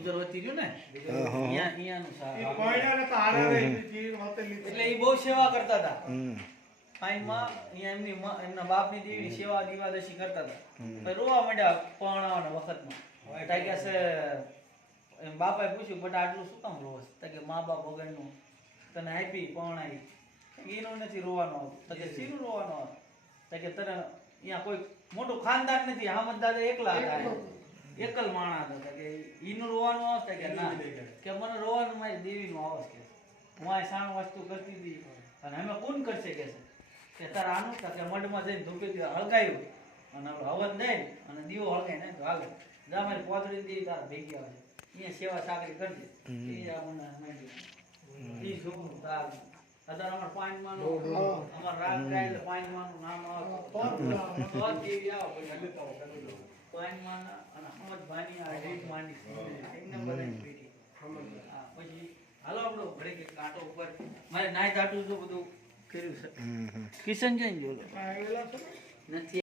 ગુજરવતી રહ્યું ને હા, હા. અહીંયાનું સારું. એ કોયડાને તો હારે રહી જીવ હોતે લીધી. એટલે એ બહુ સેવા કરતા હતા હમ. પાઈનમાં અહીંયા એમના બાપની દેવી સેવા દીવાદશી કરતા હતા પછી રોવા માંડ્યા પરણાવવાના વખતમાં તાઈ કે છે એમ બાપાએ પૂછ્યું બટા આટલું શું કામ રોસ તાઈ કે મા બાપ વગરનું તને આપી પરણાવી એનું નથી રોવાનું આવતું તો કે શીનું રોવાનું આવતું તો કે તને અહીંયા કોઈ મોટું ખાનદાન નથી હામદદાદા એકલા હતા એકલ માણા હતા કે ઈનું રોવાનું આવશે કે ના કે મને રોવાનું મારી દેવીનું આવશે કે હું આ સાણ વસ્તુ કરતી હતી અને અમે કોણ કરશે કે છે કે તારા આનું કે મઢમાં જઈને ધૂપી હળગાયું અને હવન દઈને અને દીવો હળગાય ને તો હાલે જા મારી પોતળી દેવી તારા ભેગી આવે છે અહીંયા સેવા સાકરી કરજે એ આ મને માંડી એ છોકરું તાર અત્યારે અમાર પાંચમાનું અમાર રાગ ગાય એટલે પાંચમાનું નામ આવે તો દેવી આવે પછી પાંચમાના અને અમદભાની આ રીત માંડી એમને બધાની પેટી હા પછી હાલો આપણો ઘરે કે કાંટો ઉપર મારે નાય દાટું તો બધું કર્યું છે કિશન જઈને જોલો આવેલા છે ને? નથી